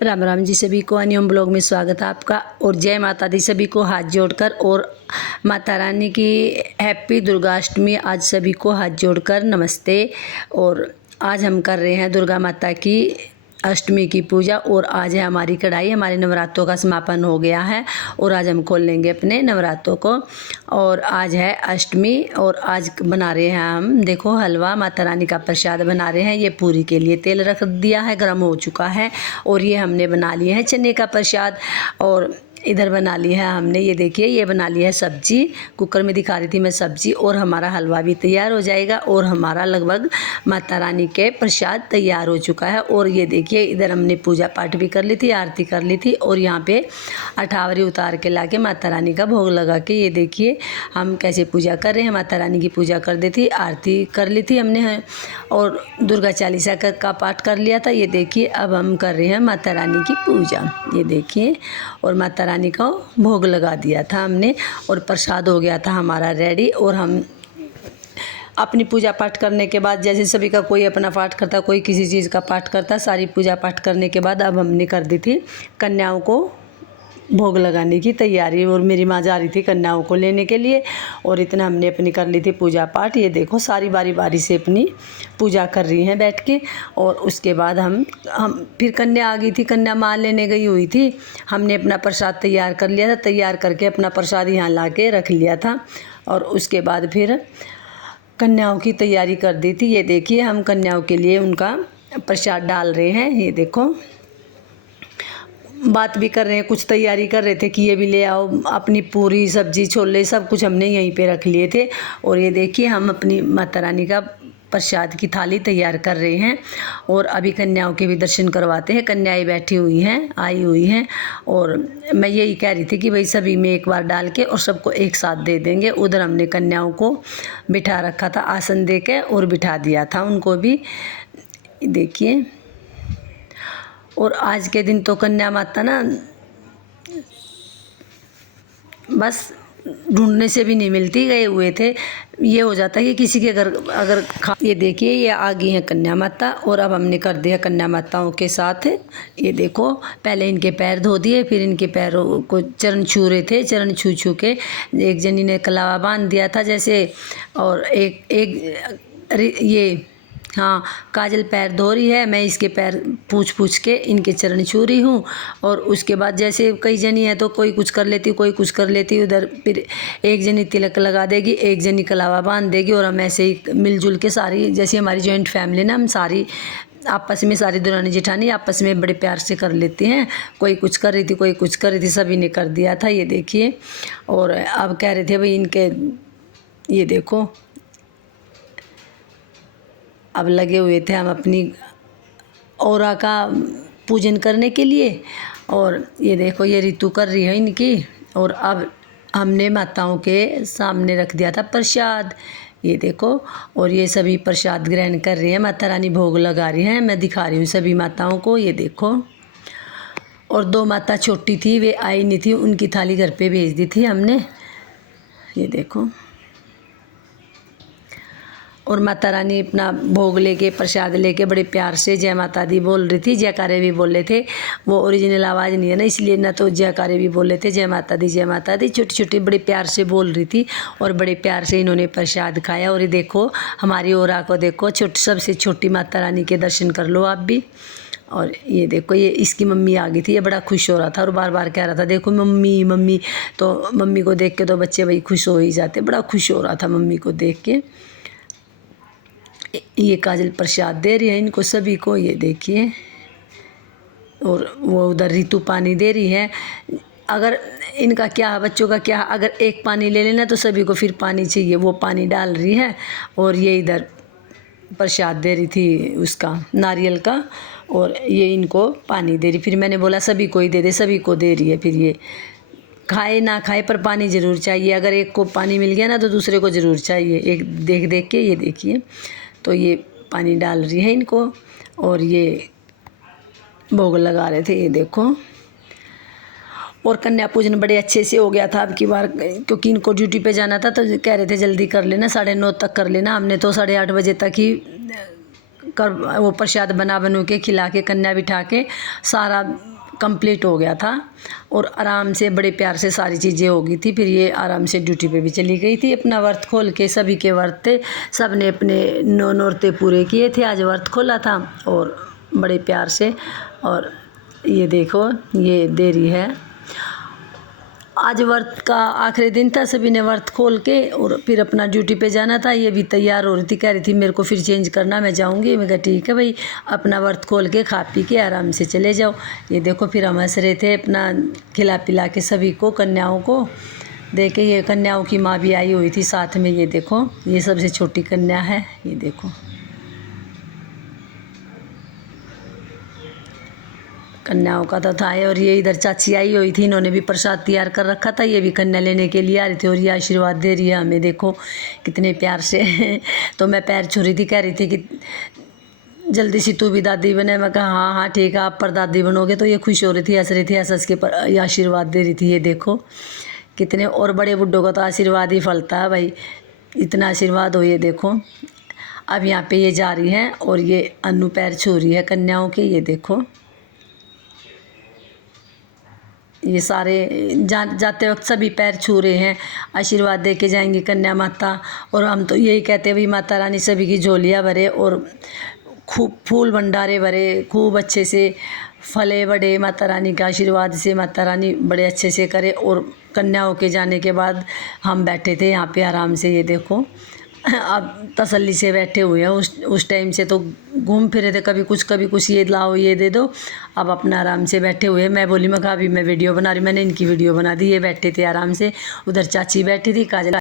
राम राम जी, सभी को अनियम ब्लॉग में स्वागत है आपका। और जय माता दी सभी को हाथ जोड़कर, और माता रानी की हैप्पी दुर्गाष्टमी आज सभी को हाथ जोड़कर नमस्ते। और आज हम कर रहे हैं दुर्गा माता की अष्टमी की पूजा। और आज है हमारी कढ़ाई, हमारे नवरात्रों का समापन हो गया है और आज हम खोल लेंगे अपने नवरात्रों को। और आज है अष्टमी और आज बना रहे हैं हम, देखो, हलवा, माता रानी का प्रसाद बना रहे हैं। ये पूरी के लिए तेल रख दिया है, गर्म हो चुका है। और ये हमने बना लिए हैं चने का प्रसाद। और इधर बना ली है हमने, ये देखिए, ये बना ली है सब्जी, कुकर में दिखा रही थी मैं सब्जी। और हमारा हलवा भी तैयार हो जाएगा और हमारा लगभग माता रानी के प्रसाद तैयार हो चुका है। और ये देखिए, इधर हमने पूजा पाठ भी कर ली थी, आरती कर ली थी। और यहाँ पे अठावरी उतार के लाके माता रानी का भोग लगा के, ये देखिए हम कैसे पूजा कर रहे हैं। माता रानी की पूजा कर दी थी, आरती कर ली थी हमने, और दुर्गा चालीसा का पाठ कर लिया था। ये देखिए, अब हम कर रहे हैं माता रानी की पूजा, ये देखिए। और माता रानी का भोग लगा दिया था हमने और प्रसाद हो गया था हमारा रेडी। और हम अपनी पूजा पाठ करने के बाद, जैसे सभी का कोई अपना पाठ करता, कोई किसी चीज़ का पाठ करता, सारी पूजा पाठ करने के बाद अब हमने कर दी थी कन्याओं को भोग लगाने की तैयारी। और मेरी माँ जा रही थी कन्याओं को लेने के लिए। और इतना हमने अपनी कर ली थी पूजा पाठ। ये देखो, सारी बारी बारी से अपनी पूजा कर रही हैं बैठ के। और उसके बाद हम फिर कन्या आ गई थी, कन्या माँ लेने गई हुई थी। हमने अपना प्रसाद तैयार कर लिया था, तैयार करके अपना प्रसाद यहाँ ला के रख लिया था। और उसके बाद फिर कन्याओं की तैयारी कर दी थी। ये देखिए, हम कन्याओं के लिए उनका प्रसाद डाल रहे हैं। ये देखो, बात भी कर रहे हैं, कुछ तैयारी कर रहे थे कि ये भी ले आओ, अपनी पूरी सब्जी छोले सब कुछ हमने यहीं पे रख लिए थे। और ये देखिए, हम अपनी माता रानी का प्रसाद की थाली तैयार कर रहे हैं। और अभी कन्याओं के भी दर्शन करवाते हैं। कन्याएं बैठी हुई हैं, आई हुई हैं। और मैं यही कह रही थी कि भाई सभी में एक बार डाल के और सबको एक साथ दे देंगे। उधर हमने कन्याओं को बिठा रखा था, आसन दे के, और बिठा दिया था उनको भी, देखिए। और आज के दिन तो कन्या माता ना बस ढूंढने से भी नहीं मिलती, गए हुए थे। ये हो जाता है कि किसी के घर अगर ये देखिए, ये आ गई हैं कन्या माता। और अब हमने कर दिया कन्या माताओं के साथ, ये देखो, पहले इनके पैर धो दिए, फिर इनके पैरों को चरण छू रहे थे। चरण छू छू के एक जनी ने कलावा बांध दिया था जैसे, और एक ये, हाँ, काजल पैर धो रही है, मैं इसके पैर पूछ के इनके चरण छू रही हूँ। और उसके बाद जैसे कई जनी है तो कोई कुछ कर लेती, कोई कुछ कर लेती उधर, फिर एक जनी तिलक लगा देगी, एक जनी कलावा बांध देगी। और हम ऐसे ही मिलजुल के सारी, जैसे हमारी जॉइंट फैमिली ना, हम सारी आपस में, सारी दुरानी जेठानी आपस में बड़े प्यार से कर लेती हैं। कोई कुछ कर रही थी, कोई कुछ कर रही थी, सभी ने कर दिया था, ये देखिए। और अब कह रहे थे भाई इनके, ये देखो, अब लगे हुए थे हम अपनी औरा का पूजन करने के लिए। और ये देखो, ये ऋतु कर रही है इनकी। और अब हमने माताओं के सामने रख दिया था प्रसाद, ये देखो। और ये सभी प्रसाद ग्रहण कर रही हैं, माता रानी भोग लगा रही हैं। मैं दिखा रही हूँ सभी माताओं को, ये देखो। और दो माता छोटी थी, वे आई नहीं थी, उनकी थाली घर पे भेज दी थी हमने, ये देखो। और माता रानी अपना भोग लेके, प्रसाद लेके बड़े प्यार से जय माता दी बोल रही थी। जयकारे भी बोल रहे थे, वो ओरिजिनल आवाज़ नहीं है ना, इसलिए ना, तो जयकारे भी बोल रहे थे, जय माता दी, जय माता दी, छोटी छोटी बड़े प्यार से बोल रही थी। और बड़े प्यार से इन्होंने प्रसाद खाया। और ये देखो, हमारी ओरा को देखो, सबसे छोटी माता रानी के दर्शन कर लो आप भी। और ये देखो, ये इसकी मम्मी आ गई थी, ये बड़ा खुश हो रहा था और बार बार कह रहा था, देखो मम्मी मम्मी। तो मम्मी को देख के तो बच्चे भाई खुश हो ही जाते, बड़ा खुश हो रहा था मम्मी को देख के। ये काजल प्रसाद दे रही है इनको सभी को, ये देखिए। और वो उधर ऋतु पानी दे रही है। अगर इनका क्या, बच्चों का क्या, अगर एक पानी ले लेना तो सभी को फिर पानी चाहिए, वो पानी डाल रही है। और ये इधर प्रसाद दे रही थी उसका, नारियल का। और ये इनको पानी दे रही, फिर मैंने बोला सभी को ही दे दे, सभी को दे रही है। फिर ये खाए ना खाए पर पानी ज़रूर चाहिए, अगर एक को पानी मिल गया ना तो दूसरे को ज़रूर चाहिए, एक देख देख के, ये देखिए। तो ये पानी डाल रही है इनको। और ये भोग लगा रहे थे, ये देखो। और कन्या पूजन बड़े अच्छे से हो गया था अब की बार, क्योंकि इनको ड्यूटी पे जाना था तो कह रहे थे जल्दी कर लेना, 9:30 तक कर लेना। हमने तो 8:30 बजे तक ही कर वो प्रसाद बना बनू के खिला के कन्या बिठा के सारा कंप्लीट हो गया था और आराम से बड़े प्यार से सारी चीज़ें हो गई थी। फिर ये आराम से ड्यूटी पे भी चली गई थी। अपना व्रत खोल के सभी के व्रत थे, सब ने अपने नौरते पूरे किए थे। आज व्रत खोला था और बड़े प्यार से। और ये देखो ये देरी है, आज व्रत का आखिरी दिन था, सभी ने व्रत खोल के और फिर अपना ड्यूटी पे जाना था। ये भी तैयार हो रही थी, कह रही थी मेरे को फिर चेंज करना, मैं जाऊंगी। मैं कहा ठीक है भाई, अपना व्रत खोल के खा पी के आराम से चले जाओ। ये देखो फिर हम हंस रहे थे, अपना खिला पिला के सभी को, कन्याओं को। देखे ये कन्याओं की माँ भी आई हुई थी साथ में। ये देखो ये सबसे छोटी कन्या है, ये देखो कन्याओं का तो था। और ये इधर चाची आई हुई थी, इन्होंने भी प्रसाद तैयार कर रखा था, ये भी कन्या लेने के लिए आ रही थी और ये आशीर्वाद दे रही है हमें, देखो कितने प्यार से। तो मैं पैर छू रही थी, कह रही थी कि जल्दी सी तू भी दादी बने। मैं कहा हाँ हाँ ठीक है, आप पर दादी बनोगे। तो ये खुश हो रही थी, हंस रही थी, हंस के पर ये आशीर्वाद दे रही थी। ये देखो कितने, और बड़े बुड्ढों का तो आशीर्वाद ही फलता है भाई, इतना आशीर्वाद हो। ये देखो अब यहाँ पे ये जा रही है और ये अन्नू पैर छू रही है कन्याओं के। ये देखो ये सारे जाते वक्त सभी पैर छू रहे हैं, आशीर्वाद दे के जाएंगी कन्या माता। और हम तो यही कहते हैं भाई माता रानी सभी की झोलियाँ भरे और खूब फूल भंडारे भरे, खूब अच्छे से फले बड़े, माता रानी के आशीर्वाद से माता रानी बड़े अच्छे से करे। और कन्याओं के जाने के बाद हम बैठे थे यहाँ पे आराम से। ये देखो अब तसल्ली से बैठे हुए हैं। उस टाइम से तो घूम फिरे थे, कभी कुछ ये लाओ ये दे दो। अब अपना आराम से बैठे हुए हैं। मैं बोली मैं कहा अभी मैं वीडियो बना रही, मैंने इनकी वीडियो बना दी। ये बैठे थे आराम से, उधर चाची बैठी थी, काजल